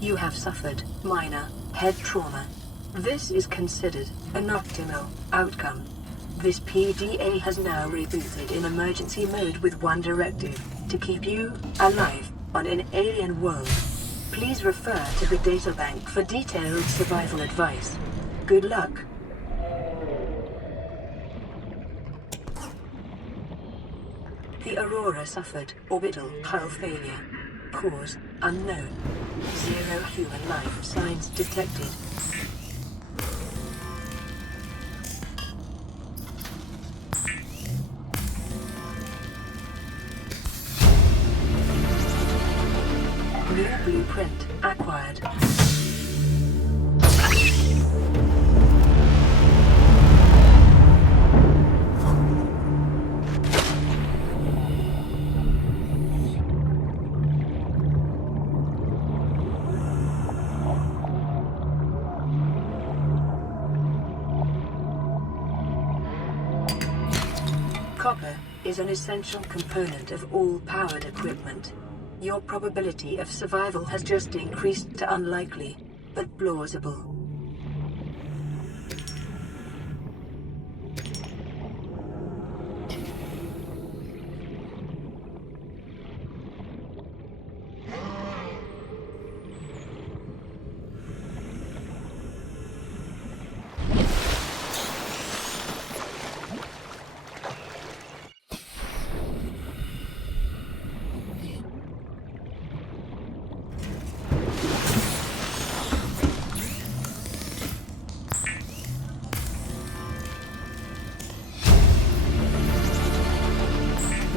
You have suffered minor head trauma. This is considered an optimal outcome. This PDA has now rebooted in emergency mode with one directive: to keep you alive on an alien world. Please refer to the databank for detailed survival advice. Good luck. The Aurora suffered orbital hull failure. Cause unknown. 0 human life signs detected. New blueprint acquired. Copper is an essential component of all powered equipment. Your probability of survival has just increased to unlikely, but plausible.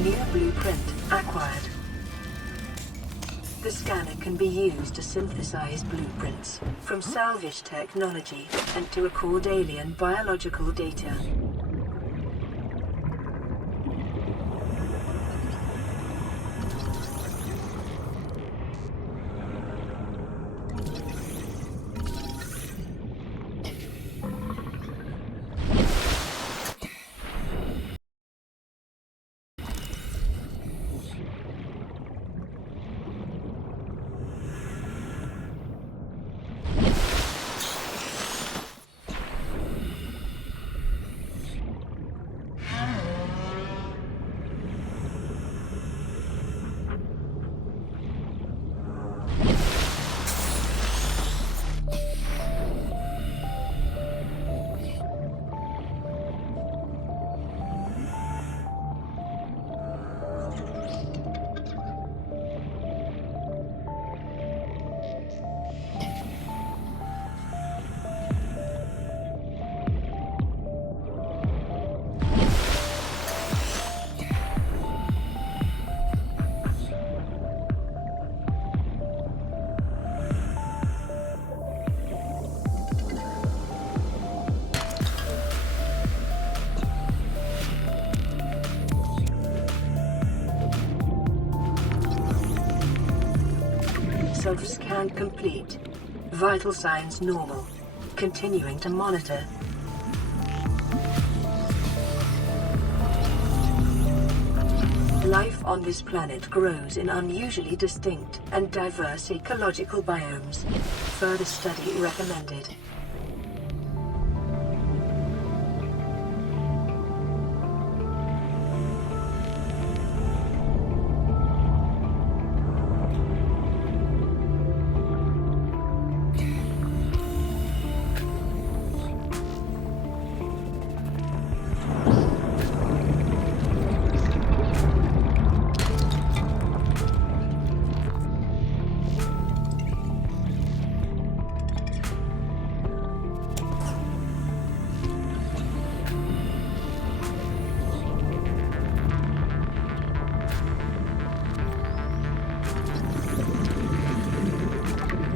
New blueprint acquired. The scanner can be used to synthesize blueprints from salvage technology and to record alien biological data. Self-scan complete. Vital signs normal. Continuing to monitor. Life on this planet grows in unusually distinct and diverse ecological biomes. Further study recommended.